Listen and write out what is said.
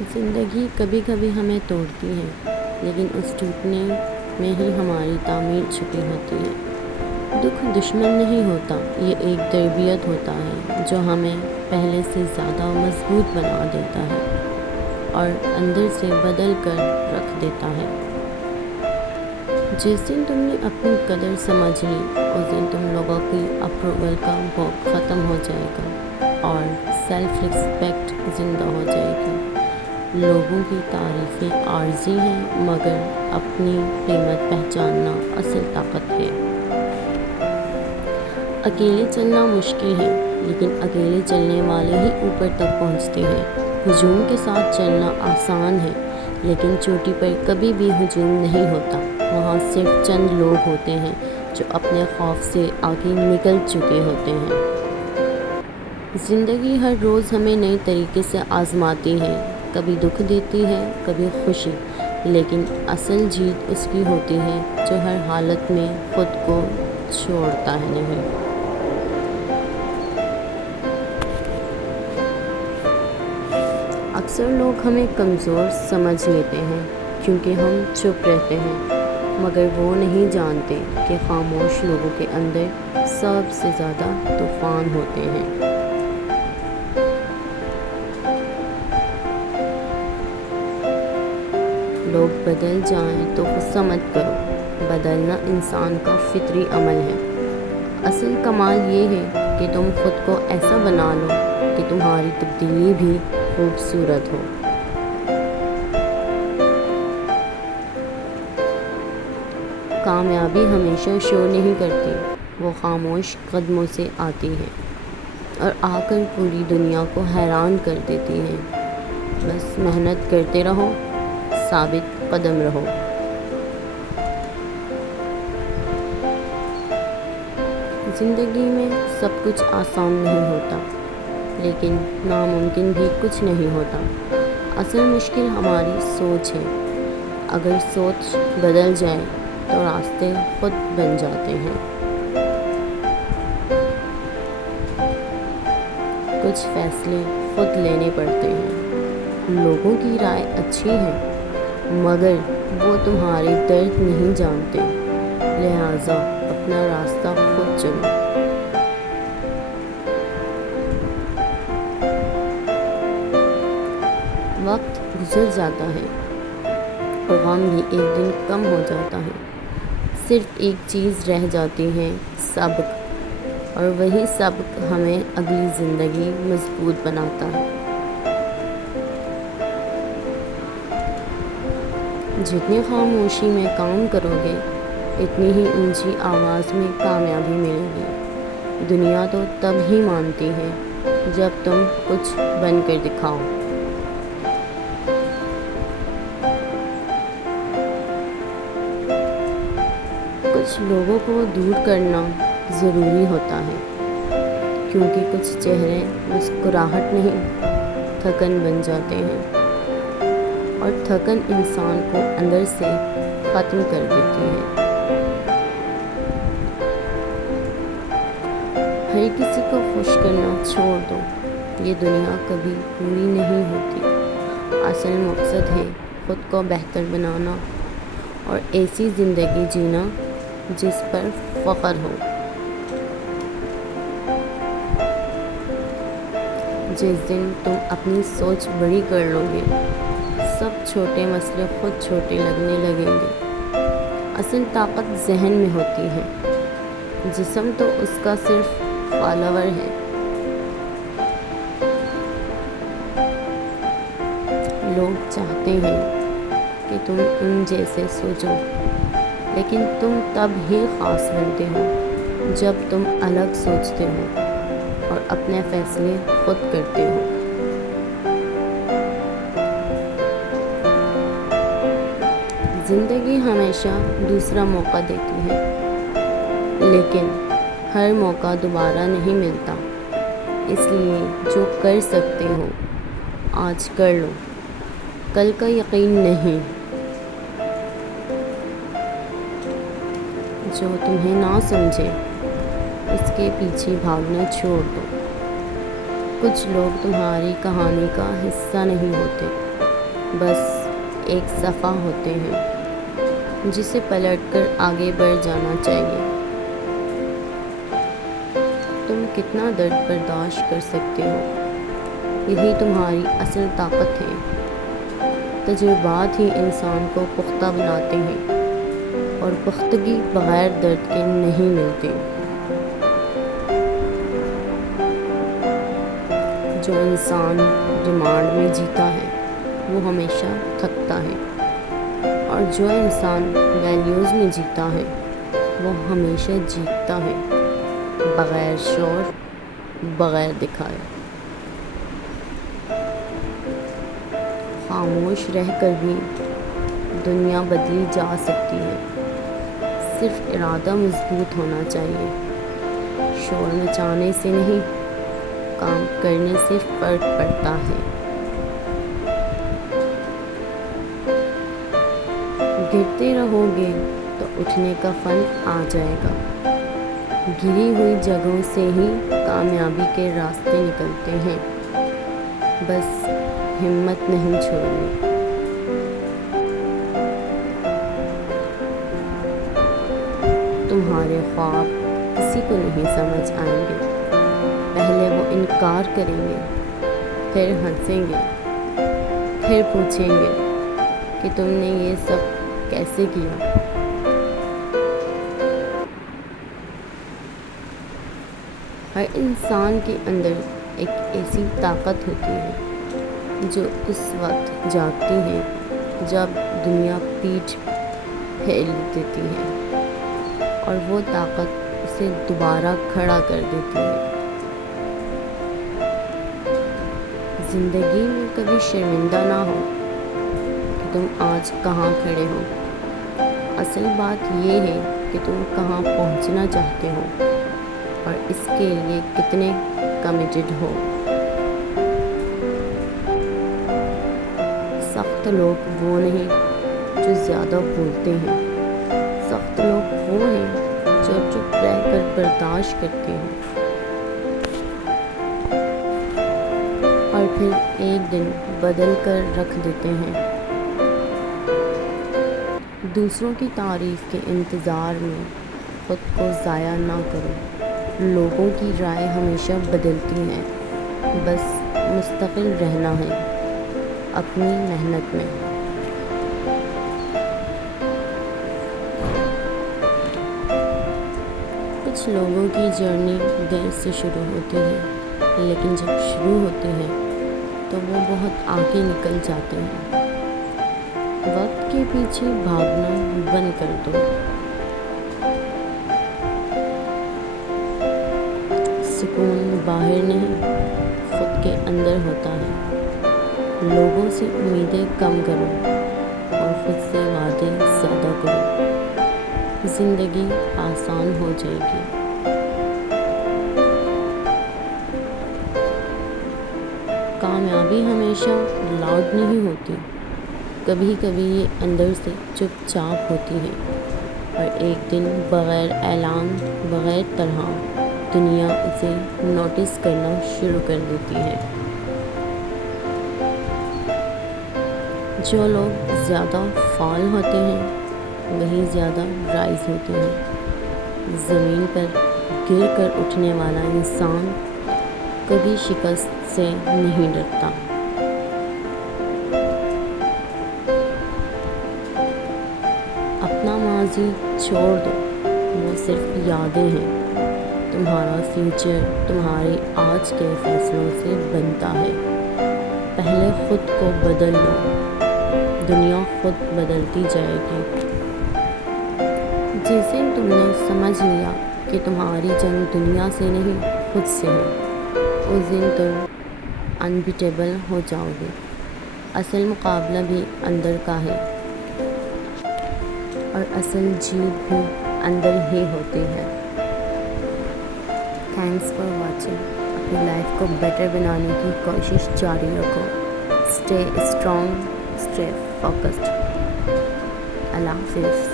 زندگی کبھی کبھی ہمیں توڑتی ہے، لیکن اس ٹوٹنے میں ہی ہماری تعمیر چھپی ہوتی ہے۔ دکھ دشمن نہیں ہوتا، یہ ایک تربیت ہوتا ہے جو ہمیں پہلے سے زیادہ مضبوط بنا دیتا ہے اور اندر سے بدل کر رکھ دیتا ہے۔ جس دن تم نے اپنی قدر سمجھ لی، اس دن تم لوگوں کی اپروول کا بھوک ختم ہو جائے گا اور سیلف ریسپیکٹ زندہ ہو جائے گی۔ لوگوں کی تعریفیں عارضی ہیں، مگر اپنی قیمت پہچاننا اصل طاقت ہے۔ اکیلے چلنا مشکل ہے، لیکن اکیلے چلنے والے ہی اوپر تک پہنچتے ہیں۔ ہجوم کے ساتھ چلنا آسان ہے، لیکن چوٹی پر کبھی بھی ہجوم نہیں ہوتا۔ وہاں صرف چند لوگ ہوتے ہیں جو اپنے خوف سے آگے نکل چکے ہوتے ہیں۔ زندگی ہر روز ہمیں نئے طریقے سے آزماتی ہے، کبھی دکھ دیتی ہے، کبھی خوشی، لیکن اصل جیت اس کی ہوتی ہے جو ہر حالت میں خود کو چھوڑتا ہے نہیں۔ اکثر لوگ ہمیں کمزور سمجھ لیتے ہیں کیونکہ ہم چپ رہتے ہیں، مگر وہ نہیں جانتے کہ خاموش لوگوں کے اندر سب سے زیادہ طوفان ہوتے ہیں۔ لوگ بدل جائیں تو غصہ مت کرو، بدلنا انسان کا فطری عمل ہے۔ اصل کمال یہ ہے کہ تم خود کو ایسا بنا لو کہ تمہاری تبدیلی بھی خوبصورت ہو۔ کامیابی ہمیشہ شور نہیں کرتی، وہ خاموش قدموں سے آتی ہے اور آ کر پوری دنیا کو حیران کر دیتی ہے۔ بس محنت کرتے رہو، ثابت قدم رہو۔ زندگی میں سب کچھ آسان نہیں ہوتا، لیکن ناممکن بھی کچھ نہیں ہوتا۔ اصل مشکل ہماری سوچ ہے۔ اگر سوچ بدل جائے تو راستے خود بن جاتے ہیں۔ کچھ فیصلے خود لینے پڑتے ہیں۔ لوگوں کی رائے اچھی ہے، مگر وہ تمہارے درد نہیں جانتے، لہٰذا اپنا راستہ خود چنو۔ وقت گزر جاتا ہے اور غم بھی ایک دن کم ہو جاتا ہے۔ صرف ایک چیز رہ جاتی ہے، سبق، اور وہی سبق ہمیں اگلی زندگی مضبوط بناتا ہے۔ جتنی خاموشی میں کام کرو گے، اتنی ہی اونچی آواز میں کامیابی ملے گی۔ دنیا تو تب ہی مانتی ہے جب تم کچھ بن کر دکھاؤ۔ کچھ لوگوں کو دور کرنا ضروری ہوتا ہے، کیونکہ کچھ چہرے مسکراہٹ نہیں، تھکن بن جاتے ہیں، اور تھکن انسان کو اندر سے ختم کر دیتی ہے۔ ہر کسی کو خوش کرنا چھوڑ دو، یہ دنیا کبھی پوری نہیں ہوتی۔ اصل مقصد ہے خود کو بہتر بنانا اور ایسی زندگی جینا جس پر فخر ہو۔ جس دن تم اپنی سوچ بڑی کر لو گے، سب چھوٹے مسئلے خود چھوٹے لگنے لگیں گے۔ اصل طاقت ذہن میں ہوتی ہے، جسم تو اس کا صرف فالوور ہے۔ لوگ چاہتے ہیں کہ تم ان جیسے سوچو، لیکن تم تب ہی خاص بنتے ہو جب تم الگ سوچتے ہو اور اپنے فیصلے خود کرتے ہو۔ زندگی ہمیشہ دوسرا موقع دیتی ہے، لیکن ہر موقع دوبارہ نہیں ملتا۔ اس لیے جو کر سکتے ہو آج کر لو، کل کا یقین نہیں۔ جو تمہیں نہ سمجھے اس کے پیچھے بھاگنا چھوڑ دو۔ کچھ لوگ تمہاری کہانی کا حصہ نہیں ہوتے، بس ایک صفحہ ہوتے ہیں جسے پلٹ کر آگے بڑھ جانا چاہیے۔ تم کتنا درد برداشت کر سکتے ہو، یہی تمہاری اصل طاقت ہے۔ تجربات ہی انسان کو پختہ بناتے ہیں، اور پختگی بغیر درد کے نہیں ملتی۔ جو انسان ڈیمانڈ میں جیتا ہے وہ ہمیشہ تھکتا ہے، اور جو انسان ویلیوز میں جیتا ہے وہ ہمیشہ جیتتا ہے، بغیر شور، بغیر دکھائے۔ خاموش رہ کر بھی دنیا بدلی جا سکتی ہے، صرف ارادہ مضبوط ہونا چاہیے۔ شور مچانے سے نہیں، کام کرنے سے فرق پڑتا ہے۔ گرتے رہو گے تو اٹھنے کا فن آ جائے گا۔ گری ہوئی جگہوں سے ہی کامیابی کے راستے نکلتے ہیں، بس ہمت نہیں چھوڑنی۔ تمہارے خواب کسی کو نہیں سمجھ آئیں گے، پہلے وہ انکار کریں گے، پھر ہنسیں گے، پھر پوچھیں گے کہ تم نے یہ سب کیسے کیا۔ ہر انسان کے اندر ایک ایسی طاقت ہوتی ہے جو اس وقت جاگتی ہے جب دنیا پیٹھ پھیر دیتی ہے، اور وہ طاقت اسے دوبارہ کھڑا کر دیتی ہے۔ زندگی میں کبھی شرمندہ نہ ہو کہ تم آج کہاں کھڑے ہو۔ اصل بات یہ ہے کہ تم کہاں پہنچنا چاہتے ہو، اور اس کے لیے کتنے کمیٹڈ ہو۔ سخت لوگ وہ نہیں جو زیادہ بولتے ہیں، سخت لوگ وہ ہیں جو چپ رہ کر برداشت کرتے ہیں، اور پھر ایک دن بدل کر رکھ دیتے ہیں۔ دوسروں کی تعریف کے انتظار میں خود کو ضائع نہ کرو۔ لوگوں کی رائے ہمیشہ بدلتی ہے، بس مستقل رہنا ہے اپنی محنت میں۔ کچھ لوگوں کی جرنی دیر سے شروع ہوتی ہے، لیکن جب شروع ہوتی ہے تو وہ بہت آگے نکل جاتے ہیں۔ وقت کے پیچھے بھاگنا بند کر دو۔ سکون باہر نہیں، خود کے اندر ہوتا ہے۔ لوگوں سے امیدیں کم کرو اور خود سے وعدے زیادہ کرو، زندگی آسان ہو جائے گی۔ کامیابی ہمیشہ لاؤڈ نہیں ہوتی، کبھی کبھی یہ اندر سے چپ چاپ ہوتی ہے، اور ایک دن بغیر اعلان، بغیر طرح دنیا اسے نوٹس کرنا شروع کر دیتی ہے۔ جو لوگ زیادہ فال ہوتے ہیں وہی زیادہ رائز ہوتے ہیں۔ زمین پر گر کر اٹھنے والا انسان کبھی شکست سے نہیں ڈرتا۔ اپنا ماضی چھوڑ دو، وہ صرف یادیں ہیں۔ تمہارا فیوچر تمہارے آج کے فیصلوں سے بنتا ہے۔ پہلے خود کو بدل لو، دنیا خود بدلتی جائے گی۔ جس دن تم نے سمجھ لیا کہ تمہاری جنگ دنیا سے نہیں خود سے ہے، اس دن تم انبیٹیبل ہو جاؤ گے۔ اصل مقابلہ بھی اندر کا ہے، اور اصل جیت بھی اندر ہی ہوتی ہے۔ Thanks for watching. اپنی لائف کو بیٹر بنانے کی کوشش جاری رکھو۔ Stay strong, stay focused. اللہ حافظ۔